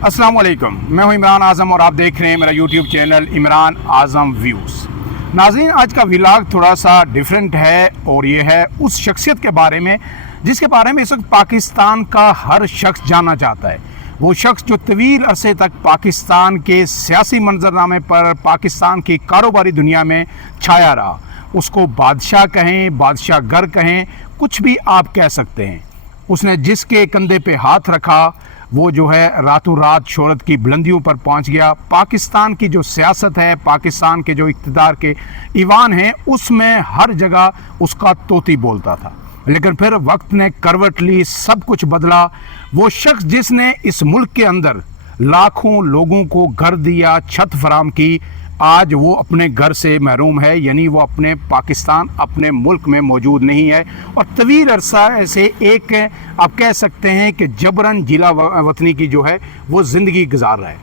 अस्सलाम वालेकुम, मैं हूं इमरान आज़म और आप देख रहे हैं मेरा यूट्यूब चैनल इमरान आज़म व्यूज़। नाज़रीन, आज का व्लॉग थोड़ा सा डिफरेंट है और ये है उस शख्सियत के बारे में जिसके बारे में इस वक्त पाकिस्तान का हर शख्स जानना चाहता है। वो शख्स जो तवील अरसे तक पाकिस्तान के सियासी मंजरनामे पर, पाकिस्तान की कारोबारी दुनिया में छाया रहा। उसको बादशाह कहें, बादशाह गर कहें, कुछ भी आप कह सकते हैं। उसने जिसके कंधे पे हाथ रखा वो जो है रातों रात शोहरत की बुलंदियों पर पहुंच गया। पाकिस्तान की जो सियासत है, पाकिस्तान के जो इक़्तिदार के ईवान हैं, उसमें हर जगह उसका तोती बोलता था। लेकिन फिर वक्त ने करवट ली, सब कुछ बदला। वो शख्स जिसने इस मुल्क के अंदर लाखों लोगों को घर दिया, छत फराम की, आज वो अपने घर से महरूम है, यानी वो अपने पाकिस्तान, अपने मुल्क में मौजूद नहीं है। और तवील अरसा ऐसे एक आप कह सकते हैं कि जबरन जिला वतनी की जो है वो ज़िंदगी गुजार रहा है।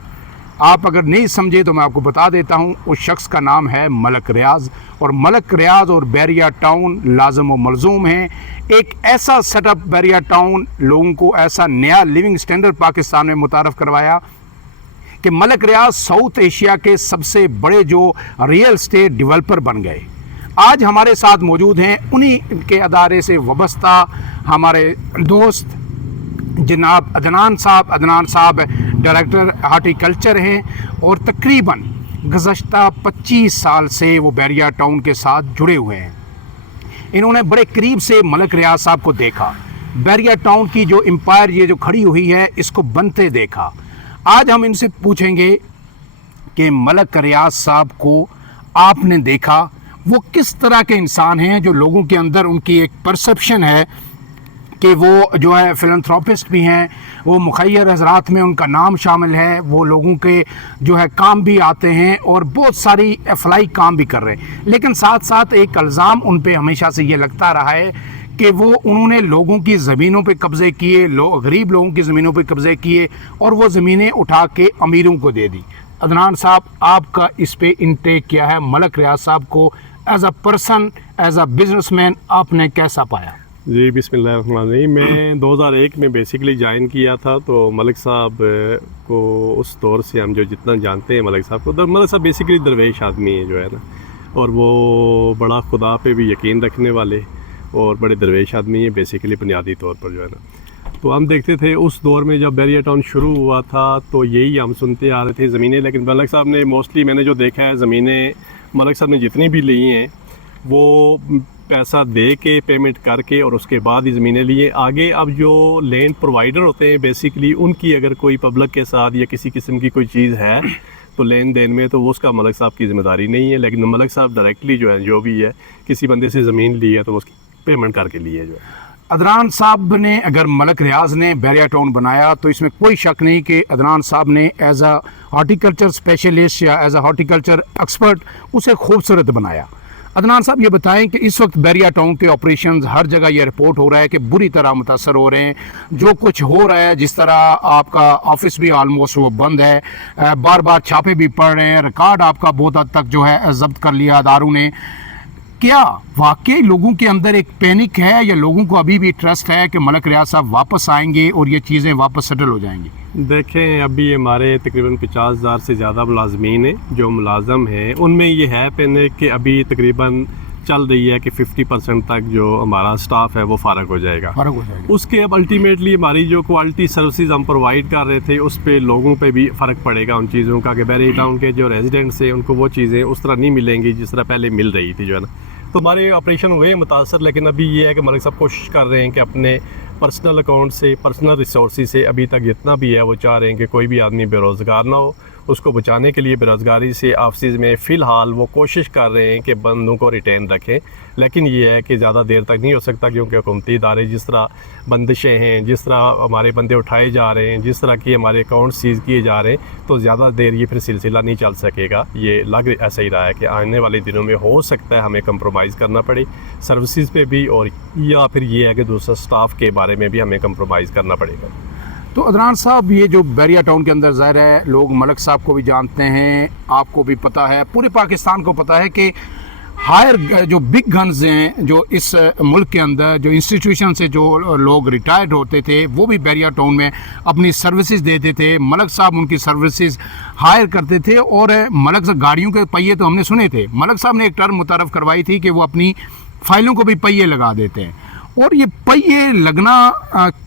आप अगर नहीं समझे तो मैं आपको बता देता हूँ, उस शख्स का नाम है मलक रियाज। और मलक रियाज और बैरिया टाउन लाजम व मलजूम हैं। एक ऐसा सेटअप बैरिया टाउन लोगों को ऐसा नया लिविंग स्टैंडर्ड पाकिस्तान में मुतारफ़ करवाया कि मलक रियाज साउथ एशिया के सबसे बड़े जो रियल स्टेट डेवलपर बन गए। आज हमारे साथ मौजूद हैं उन्हीं के अदारे से वाबस्ता हमारे दोस्त जनाब अदनान साहब डायरेक्टर हार्टिकल्चर हैं और तकरीबन गुज़श्ता 25 साल से वो बैरिया टाउन के साथ जुड़े हुए हैं। इन्होंने बड़े करीब से मलक रियाज साहब को देखा, बैरिया टाउन की जो एम्पायर ये जो खड़ी हुई है इसको बनते देखा। आज हम इनसे पूछेंगे कि मलक रियाज साहब को आपने देखा, वो किस तरह के इंसान हैं, जो लोगों के अंदर उनकी एक परसेप्शन है कि वो जो है फिलंथ्रोपिस्ट भी हैं, वो मुखैर हज़रात में उनका नाम शामिल है, वो लोगों के जो है काम भी आते हैं और बहुत सारी अफलाई काम भी कर रहे हैं। लेकिन साथ साथ एक इल्ज़ाम उन पे हमेशा से ये लगता रहा है कि वो उन्होंने लोगों की ज़मीनों पे कब्ज़े किए, गरीब लोगों की ज़मीनों पे कब्ज़े किए और वो ज़मीनें उठा के अमीरों को दे दी। अदनान साहब, आपका इस पे इंटेक क्या है? मलक रियाज साहब को as a person, as a businessman आपने कैसा पाया? जी बिस्मिल्लाहिर्रहमानिर्रहीम। मैं 2001 में बेसिकली ज्वाइन किया था, तो मलिक साहब को उस दौर से हम जो जितना जानते हैं मलिक साहब को, मलिक साहब बेसिकली दरवेश आदमी है जो है ना, और वो बड़ा खुदा पे भी यकीन रखने वाले और बड़े दरवेश आदमी है बेसिकली बुनियादी तौर पर जो है ना। तो हम देखते थे उस दौर में जब बैरिया टाउन शुरू हुआ था तो यही हम सुनते आ रहे थे ज़मीनें। लेकिन मलिक साहब ने मोस्टली मैंने जो देखा है ज़मीनें मलिक साहब ने जितनी भी ली हैं वो पैसा दे के, पेमेंट करके और उसके बाद ही ज़मीनें लिए। आगे अब जो लैंड प्रोवाइडर होते हैं बेसिकली उनकी अगर कोई पब्लिक के साथ या किसी किस्म की कोई चीज़ है तो लेन देन में, तो वो उसका मलिक साहब की ज़िम्मेदारी नहीं है। लेकिन मलिक साहब डायरेक्टली जो है जो भी है किसी बंदे से ज़मीन ली है तो उसकी पेमेंट करके लिए जो है। अदनान साहब ने, अगर मलक रियाज ने बैरिया टाउन बनाया तो इसमें कोई शक नहीं कि अदनान साहब ने एज अ हार्टिकल्चर स्पेशलिस्ट या एज अ हार्टिकल्चर एक्सपर्ट उसे खूबसूरत बनाया। अदनान साहब, ये बताएं कि इस वक्त बैरिया टाउन के ऑपरेशंस हर जगह ये रिपोर्ट हो रहा है कि बुरी तरह मुतासर हो रहे हैं। जो कुछ हो रहा है, जिस तरह आपका ऑफिस भी ऑलमोस्ट वो बंद है, बार बार छापे भी पड़ रहे हैं, रिकॉर्ड आपका बहुत हद तक जो है जब्त कर लिया अदारों ने। क्या वाकई लोगों के अंदर एक पैनिक है या लोगों को अभी भी ट्रस्ट है कि मलक रियाज साहब वापस आएंगे और ये चीज़ें वापस सेटल हो जाएंगी? देखें, अभी हमारे तकरीबन 50,000 से ज़्यादा मुलाजमीन हैं जो मुलाजम हैं, उनमें ये है पैनिक कि अभी तकरीबन चल रही है कि 50% तक जो हमारा स्टाफ है वो फ़ारग हो जाएगा। उसके अब अल्टीमेटली हमारी जो क्वालिटी सर्विसेज हम प्रोवाइड कर रहे थे उस पर लोगों पे भी फ़र्क पड़ेगा उन चीज़ों का, कि बैरिया टाउन के जो रेजिडेंट्स हैं उनको वो चीज़ें उस तरह नहीं मिलेंगी जिस तरह पहले मिल रही थी जो है ना। तो हमारे ऑपरेशन हुए मुतासर, लेकिन अभी ये है कि मलिक साहब कोशिश कर रहे हैं कि अपने पर्सनल अकाउंट से, पर्सनल रिसोर्सेज से अभी तक जितना भी है वो चाह रहे हैं कि कोई भी आदमी बेरोज़गार ना हो। उसको बचाने के लिए बेरोज़गारी से ऑफिस में फ़िलहाल वो कोशिश कर रहे हैं कि बंदों को रिटेन रखें। लेकिन ये है कि ज़्यादा देर तक नहीं हो सकता, क्योंकि हुकूमती इदारे जिस तरह बंदिशें हैं, जिस तरह हमारे बंदे उठाए जा रहे हैं, जिस तरह की हमारे अकाउंट सीज़ किए जा रहे हैं, तो ज़्यादा देर ये फिर सिलसिला नहीं चल सकेगा। ये लग ऐसा ही रहा है कि आने वाले दिनों में हो सकता है हमें कंप्रोमाइज़ करना पड़े सर्विसेज पे भी, और या फिर ये है कि दूसरा स्टाफ के बारे में भी हमें कंप्रोमाइज़ करना पड़ेगा। तो अदनान साहब, ये जो बैरिया टाउन के अंदर ज़ाहिर है लोग मलक साहब को भी जानते हैं, आपको भी पता है, पूरे पाकिस्तान को पता है कि हायर जो बिग गन्स हैं जो इस मुल्क के अंदर जो इंस्टीट्यूशन से जो लोग रिटायर्ड होते थे वो भी बैरिया टाउन में अपनी सर्विसेज देते थे। मलक साहब उनकी सर्विसेज हायर करते थे और मलक साहब गाड़ियों के पहिए तो हमने सुने थे, मलक साहब ने एक टर्म मुतारफ़ करवाई थी कि वो अपनी फाइलों को भी पहिए लगा देते हैं। और ये पहिए लगना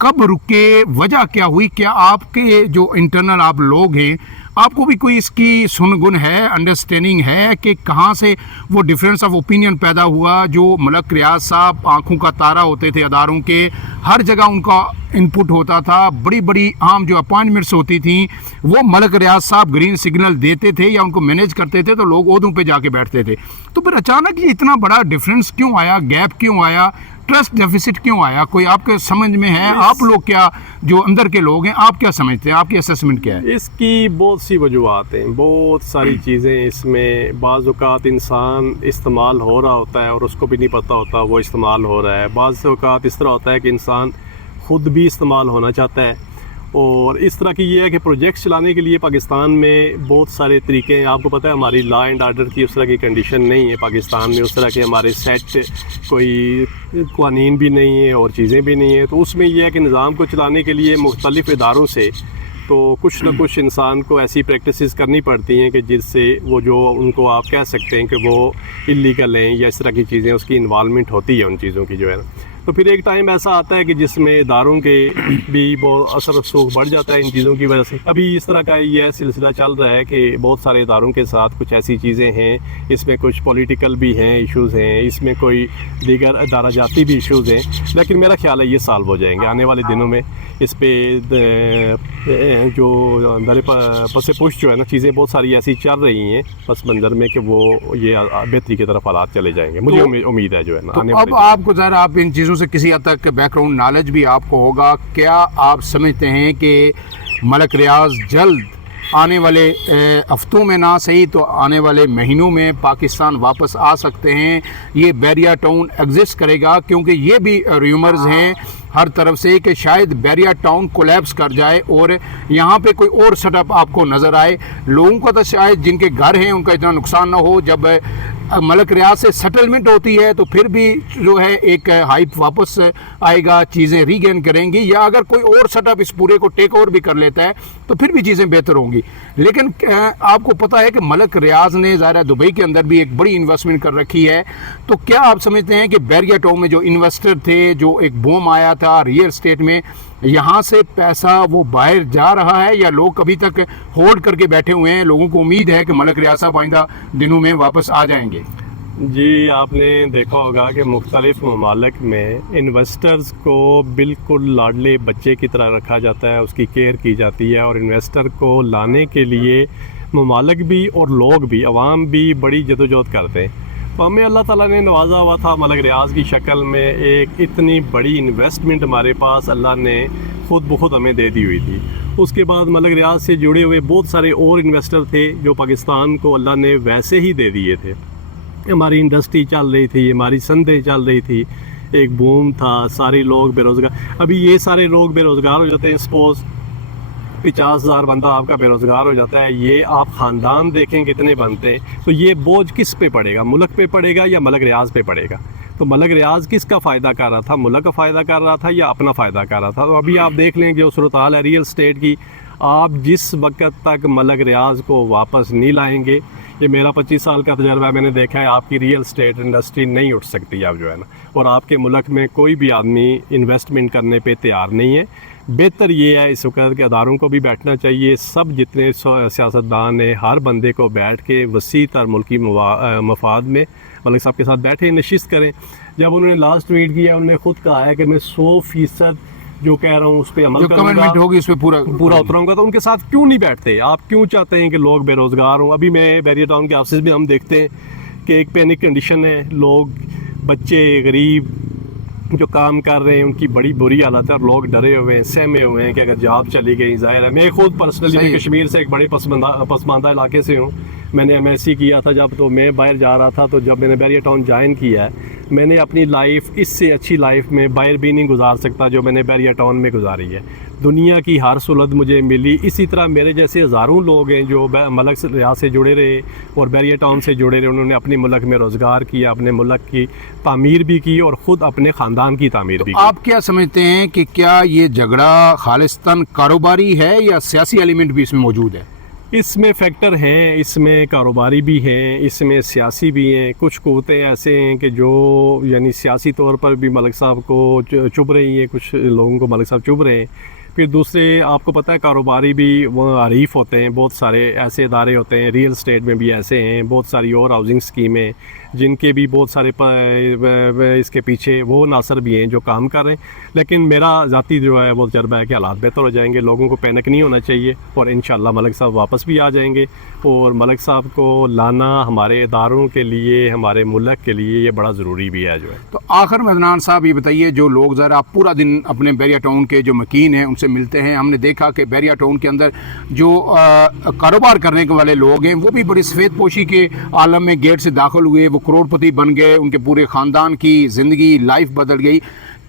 कब रुके, वजह क्या हुई? क्या आपके जो इंटरनल आप लोग हैं आपको भी कोई इसकी सुनगुन है, अंडरस्टैंडिंग है कि कहाँ से वो डिफरेंस ऑफ ओपिनियन पैदा हुआ? जो मलक रियाज साहब आंखों का तारा होते थे अदारों के, हर जगह उनका इनपुट होता था, बड़ी बड़ी आम जो अपॉइंटमेंट्स होती थी वो मलक रियाज साहब ग्रीन सिग्नल देते थे या उनको मैनेज करते थे तो लोग ओहदों पे जाके बैठते थे। तो फिर अचानक ये इतना बड़ा डिफरेंस क्यों आया, गैप क्यों आया, ट्रस्ट डेफिसिट क्यों आया? कोई आपके समझ में है? आप लोग क्या जो अंदर के लोग हैं आप क्या समझते हैं, आपकी असेसमेंट क्या है? इसकी बहुत सी वजूहत हैं, बहुत सारी चीज़ें इसमें। बाज़ औक़ात इंसान इस्तेमाल हो रहा होता है और उसको भी नहीं पता होता वो इस्तेमाल हो रहा है। बाज़ औक़ात इस तरह होता है कि इंसान ख़ुद भी इस्तेमाल होना चाहता है। और इस तरह की ये है कि प्रोजेक्ट्स चलाने के लिए पाकिस्तान में बहुत सारे तरीके हैं। आपको पता है हमारी लॉ एंड आर्डर की उस तरह की कंडीशन नहीं है पाकिस्तान में, उस तरह के हमारे सेट कोई क़वानीन भी नहीं है और चीज़ें भी नहीं है। तो उसमें यह है कि निज़ाम को चलाने के लिए मुख्तलिफ़ इदारों से तो कुछ ना कुछ इंसान को ऐसी प्रैक्टिसेस करनी पड़ती हैं कि जिससे वो जो उनको आप कह सकते हैं कि वो इल्लीगल हैं या इस तरह की चीज़ें, उसकी इन्वॉल्वमेंट होती है उन चीज़ों की जो है ना। तो फिर एक टाइम ऐसा आता है कि जिसमें इदारों के भी बहुत असर रसूख बढ़ जाता है इन चीज़ों की वजह से। अभी इस तरह का यह सिलसिला चल रहा है कि बहुत सारे इदारों के साथ कुछ ऐसी चीज़ें हैं, इसमें कुछ पॉलिटिकल भी हैं इश्यूज़ हैं, इसमें कोई दीगर अदारा जाती भी इश्यूज़ हैं। लेकिन मेरा ख्याल है ये सॉल्व हो जाएंगे आने वाले दिनों में। इस पर जो दर पसे पुश जो है ना, चीज़ें बहुत सारी ऐसी चल रही हैं पस मंज़र में कि वो ये बेहतरी की तरफ हालात चले जाएंगे, मुझे उम्मीद है जो है ना। तो अब आपको ज़रा आप इन चीज़ों से किसी हद तक बैकग्राउंड नॉलेज भी आपको होगा, क्या आप समझते हैं कि मलक रियाज जल्द आने वाले हफ्तों में ना सही तो आने वाले महीनों में पाकिस्तान वापस आ सकते हैं? ये बैरिया टाउन एग्जिस्ट करेगा? क्योंकि ये भी र्यूमर्स हैं हर तरफ से कि शायद बैरिया टाउन कोलैप्स कर जाए और यहाँ पे कोई और सेटअप आपको नज़र आए। लोगों का तो शायद जिनके घर हैं उनका इतना नुकसान ना हो। जब मलक रियाज से सेटलमेंट होती है तो फिर भी जो है एक हाइप वापस आएगा, चीज़ें रीगेन करेंगी, या अगर कोई और सेटअप इस पूरे को टेक ओवर भी कर लेता है तो फिर भी चीज़ें बेहतर होंगी। लेकिन आपको पता है कि मलक रियाज ने ज़ाहिर दुबई के अंदर भी एक बड़ी इन्वेस्टमेंट कर रखी है। तो क्या आप समझते हैं कि बैरिया टाउन में जो इन्वेस्टर थे, जो एक बूम आया था रियल एस्टेट में, यहाँ से पैसा वो बाहर जा रहा है या लोग कभी तक होल्ड करके बैठे हुए हैं? लोगों को उम्मीद है कि मलक रियाज साहब आइंदा दिनों में वापस आ जाएंगे। जी, आपने देखा होगा कि मुख्तलिफ़ ममालिक में इन्वेस्टर्स को बिल्कुल लाडले बच्चे की तरह रखा जाता है, उसकी केयर की जाती है। और इन्वेस्टर को लाने के लिए ममालिक भी और लोग भी, अवाम भी बड़ी जदोजहद करते हैं। तो हमें अल्लाह ताला ने नवाजा हुआ था मलक रियाज की शक्ल में, एक इतनी बड़ी इन्वेस्टमेंट हमारे पास अल्लाह ने खुद ब खुद हमें दे दी हुई थी। उसके बाद मलक रियाज से जुड़े हुए बहुत सारे और इन्वेस्टर थे जो पाकिस्तान को अल्लाह ने वैसे ही दे दिए थे। हमारी इंडस्ट्री चल रही थी, हमारी संदें चल रही थी, एक बूम था, सारे लोग बेरोज़गार। अभी ये सारे लोग बेरोज़गार हो जाते हैं, सपोज़ 50,000 बंदा आपका बेरोज़गार हो जाता है, ये आप ख़ानदान देखें कितने बनते हैं, तो ये बोझ किस पे पड़ेगा? मुल्क पे पड़ेगा या मलक रियाज पे पड़ेगा? तो मलक रियाज किसका फ़ायदा कर रहा था? मुल्क का फ़ायदा कर रहा था या अपना फ़ायदा कर रहा था? तो अभी आप देख लें जो सूरत हाल है रियल स्टेट की, आप जिस वक्त तक मलक रियाज को वापस नहीं लाएंगे, ये मेरा 25 साल का तजर्बा है, मैंने देखा है आपकी रियल स्टेट इंडस्ट्री नहीं उठ सकती अब जो है ना। और आपके मुल्क में कोई भी आदमी इन्वेस्टमेंट करने पे तैयार नहीं है। बेहतर ये है इस वक्त के अदारों को भी बैठना चाहिए, सब जितने सियासतदान हैं हर बंदे को बैठ के वसी तर मुल्की मफाद में मलिक साहब के साथ बैठे नशिस्त करें। जब उन्होंने लास्ट ट्वीट किया उन्होंने खुद कहा है कि मैं 100% जो कह रहा हूँ उस पर अमल करूँगा, होगी उस पर पूरा उतरूँगा। तो उनके साथ क्यों नहीं बैठते? आप क्यों चाहते हैं कि लोग बेरोज़गार हों? अभी मैं बैरिया टाउन के ऑफिस में हम देखते हैं कि एक पैनिक कंडीशन है, लोग बच्चे गरीब जो काम कर रहे हैं उनकी बड़ी बुरी हालत है और लोग डरे हुए हैं, सहमे हुए हैं कि अगर जॉब चली गई, ज़ाहिर है। मैं खुद पर्सनली कश्मीर से एक बड़े पसमानदा इलाके से हूँ। मैंने MSc किया था जब, तो मैं बाहर जा रहा था, तो जब मैंने बैरिया टाउन ज्वाइन किया है मैंने अपनी लाइफ इससे अच्छी लाइफ में बाहर भी नहीं गुजार सकता जो मैंने बैरिया टाउन में गुजारी है। दुनिया की हर सहूलत मुझे मिली। इसी तरह मेरे जैसे हज़ारों लोग हैं जो मलक रियाज से जुड़े रहे और बैरिया टाउन से जुड़े रहे। उन्होंने अपने मुल्क में रोज़गार किया, अपने मुल्क की तामीर भी की और ख़ुद अपने ख़ानदान की तामीर भी की। आप क्या समझते हैं कि क्या ये झगड़ा खालिस्तान कारोबारी है या सियासी एलिमेंट भी इसमें मौजूद है? इसमें फैक्टर हैं, इसमें कारोबारी भी हैं, इसमें सियासी भी हैं। कुछ क़ुव्वतें ऐसे हैं कि जो यानी सियासी तौर पर भी मलिक साहब को चुभ रही हैं, कुछ लोगों को मलिक साहब चुभ रहे हैं। फिर दूसरे आपको पता है कारोबारी भी वो हरीफ होते हैं। बहुत सारे ऐसे इदारे होते हैं, रियल स्टेट में भी ऐसे हैं, बहुत सारी और हाउसिंग स्कीमें जिनके भी बहुत सारे इसके पीछे वो नासर भी हैं जो काम कर रहे हैं। लेकिन मेरा ज़ाती जो है वो तजर्बा है कि हालात बेहतर हो जाएंगे, लोगों को पैनिक नहीं होना चाहिए और इंशाअल्लाह मलिक साहब वापस भी आ जाएंगे। और मलिक साहब को लाना हमारे इदारों के लिए, हमारे मुल्क के लिए ये बड़ा ज़रूरी भी है जो है। तो आखिर में अदनान साहब ये बताइए, जो लोग ज़रा पूरा दिन अपने बैरिया टाउन के जो मकीन हैं उनसे मिलते हैं, हमने देखा कि बैरिया टाउन के अंदर जो कारोबार करने के वाले लोग हैं वो भी बड़ी सफ़ेद पोशी के आलम में गेट से दाखिल हुए, वो करोड़पति बन गए, उनके पूरे ख़ानदान की ज़िंदगी लाइफ बदल गई।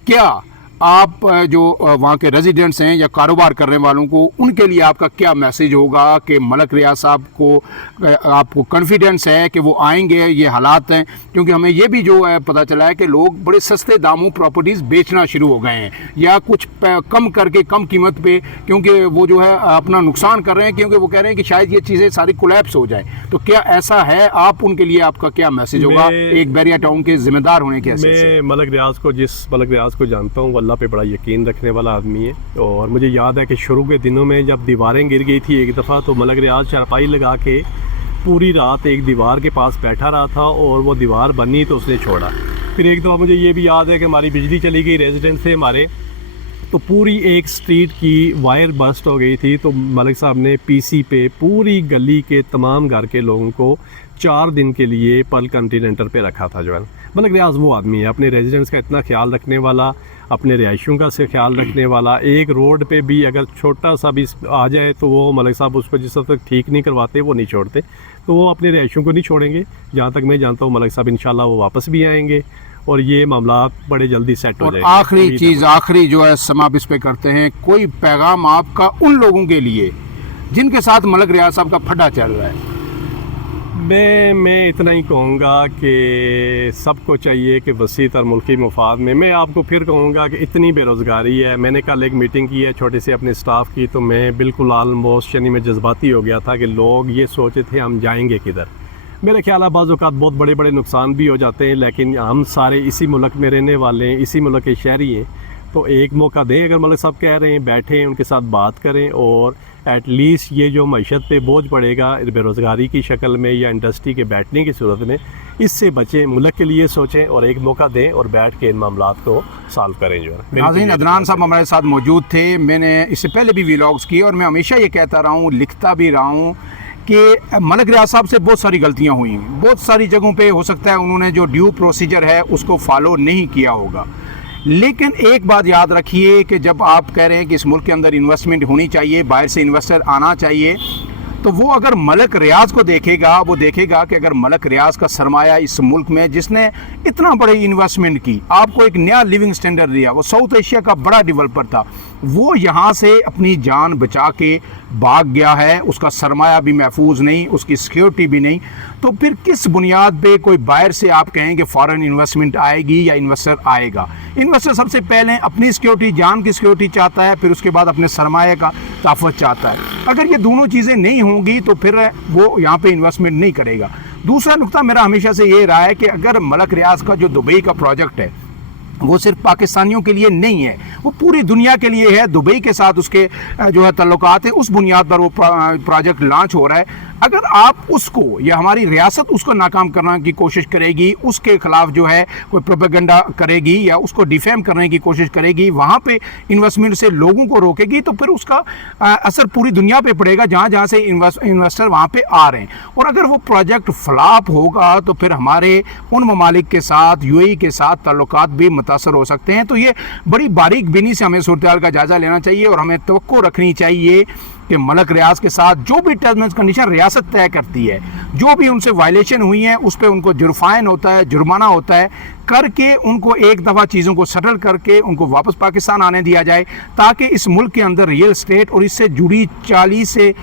क्या आप जो वहाँ के रेजिडेंट्स हैं या कारोबार करने वालों को, उनके लिए आपका क्या मैसेज होगा कि मलक रियाज साहब को आपको कॉन्फिडेंस है कि वो आएंगे? ये हालात हैं क्योंकि हमें ये भी जो है पता चला है कि लोग बड़े सस्ते दामों प्रॉपर्टीज़ बेचना शुरू हो गए हैं या कुछ कम करके कम कीमत पे, क्योंकि वो जो है अपना नुकसान कर रहे हैं, क्योंकि वो कह रहे हैं कि शायद ये चीज़ें सारी कोलैप्स हो जाए। तो क्या ऐसा है? आप उनके लिए आपका क्या मैसेज होगा एक बैरिया टाउन के जिम्मेदार होने के हैसियत से? मैं मलक रियाज को जानता हूँ, अल्लाह पे बड़ा यकीन रखने वाला आदमी है। और मुझे याद है कि शुरू के दिनों में जब दीवारें गिर गई थी एक दफ़ा, तो मलक रियाज चारपाई लगा के पूरी रात एक दीवार के पास बैठा रहा था और वो दीवार बनी तो उसने छोड़ा। फिर एक दफ़ा मुझे ये भी याद है कि हमारी बिजली चली गई, रेजिडेंट थे हमारे, तो पूरी एक स्ट्रीट की वायर बस्ट हो गई थी। तो मलिक साहब ने पीसी पे पूरी गली के तमाम घर के लोगों को 4 दिन के लिए पर्ल कंटिनेंटर पे रखा था जो है। मलिक रियाज वो आदमी है, अपने रेजिडेंट्स का इतना ख्याल रखने वाला, अपने रिहायशियों का से ख्याल रखने वाला। एक रोड पे भी अगर छोटा सा भी आ जाए तो वो मलिक साहब उसको जिस तक ठीक नहीं करवाते, वो नहीं छोड़ते। तो वो अपने रिहायशियों को नहीं छोड़ेंगे। जहाँ तक मैं जानता हूँ मलिक साहब इंशाल्लाह वो वापस भी आएंगे और ये मामला बड़े जल्दी सेट हो जाएगा। आखिरी चीज़, आखिरी जो है समाप्त इस पे करते हैं, कोई पैगाम आपका उन लोगों के लिए जिनके साथ मलक रियाज साहब का फटा चल रहा है? मैं इतना ही कहूँगा कि सबको चाहिए कि वसी तर मुल्की मुफाद में, मैं आपको फिर कहूँगा कि इतनी बेरोज़गारी है। मैंने कल एक मीटिंग की है छोटे से अपने स्टाफ की, तो मैं बिल्कुल आलमोस्ट यानी मैं जज्बाती हो गया था कि लोग ये सोचे थे हम जाएंगे किधर। मेरे ख्याल है बाज़ औक़ात बहुत बड़े बड़े नुकसान भी हो जाते हैं, लेकिन हम सारे इसी मुल्क में रहने वाले हैं, इसी मुल्क के शहरी हैं, तो एक मौका दें। अगर मलिक साहब कह रहे हैं बैठें, उनके साथ बात करें और एटलीस्ट ये जो मईशत पे बोझ पड़ेगा बेरोज़गारी की शक्ल में या इंडस्ट्री के बैठने की सूरत में, इससे बचें, मुल्क के लिए सोचें और एक मौका दें और बैठ के इन मामलात को सॉल्व करें जो है। नाज़रीन, अदनान साहब हमारे साथ मौजूद थे। मैंने इससे पहले भी व्लॉग्स किए और मैं हमेशा ये कहता रहा हूँ, लिखता भी रहा हूँ कि मलक रियाज साहब से बहुत सारी गलतियाँ हुई हैं। बहुत सारी जगहों पे हो सकता है उन्होंने जो ड्यू प्रोसीजर है उसको फॉलो नहीं किया होगा, लेकिन एक बात याद रखिए कि जब आप कह रहे हैं कि इस मुल्क के अंदर इन्वेस्टमेंट होनी चाहिए, बाहर से इन्वेस्टर आना चाहिए, तो वो अगर मलक रियाज को देखेगा, वो देखेगा कि अगर मलक रियाज का सरमाया इस मुल्क में जिसने इतना बड़ी इन्वेस्टमेंट की, आपको एक नया लिविंग स्टैंडर्ड दिया, वो साउथ एशिया का बड़ा डेवलपर था, वो यहाँ से अपनी जान बचा के भाग गया है, उसका सरमाया भी महफूज नहीं, उसकी सिक्योरिटी भी नहीं, तो फिर किस बुनियाद पे कोई बाहर से आप कहें कि फॉरेन इन्वेस्टमेंट आएगी या इन्वेस्टर आएगा? इन्वेस्टर सबसे पहले अपनी सिक्योरिटी, जान की सिक्योरिटी चाहता है, फिर उसके बाद अपने सरमाए का तहफ़्फ़ुज़ चाहता है। अगर ये दोनों चीज़ें नहीं होंगी तो फिर वो यहाँ पे इन्वेस्टमेंट नहीं करेगा। दूसरा नुकता मेरा हमेशा से ये रहा है कि अगर मलक रियाज का जो दुबई का प्रोजेक्ट है वो सिर्फ पाकिस्तानियों के लिए नहीं है, वो पूरी दुनिया के लिए है। दुबई के साथ उसके जो है तल्लुकात हैं, उस बुनियाद पर वो प्रोजेक्ट लॉन्च हो रहा है। अगर आप उसको या हमारी रियासत उसको नाकाम करने की कोशिश करेगी, उसके खिलाफ जो है कोई प्रोपेगेंडा करेगी या उसको डिफेम करने की कोशिश करेगी, वहाँ पे इन्वेस्टमेंट से लोगों को रोकेगी, तो फिर उसका असर पूरी दुनिया पे पड़ेगा जहाँ जहाँ से इन्वेस्टर वहाँ पे आ रहे हैं। और अगर वो प्रोजेक्ट फ्लॉप होगा तो फिर हमारे उन ममालिक के साथ, यूएई के साथ ताल्लुकात भी मुतासर हो सकते हैं। तो ये बड़ी बारीक बीनी से हमें सूरत हाल का जायज़ा लेना चाहिए और हमें तवक्को रखनी चाहिए कि मलक रियाज के साथ जो भी टर्म्स एंड कंडीशन रियासत तय करती है, जो भी उनसे वायलेशन हुई है उस पर उनको जुर्फाइन होता है, जुर्माना होता है, करके उनको एक दफ़ा चीज़ों को सेटल करके उनको वापस पाकिस्तान आने दिया जाए, ताकि इस मुल्क के अंदर रियल स्टेट और इससे जुड़ी 40 से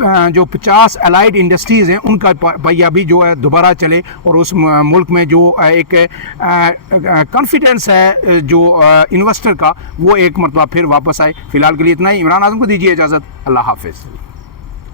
जो 50 अलाइड इंडस्ट्रीज़ हैं उनका पहिया भी जो है दोबारा चले और उस मुल्क में जो एक कॉन्फिडेंस है जो इन्वेस्टर का, वो एक मरतबा फिर वापस आए। फ़िलहाल के लिए इतना ही। इमरान आज़म को दीजिए इजाज़त। अल्लाह हाफ़िज़।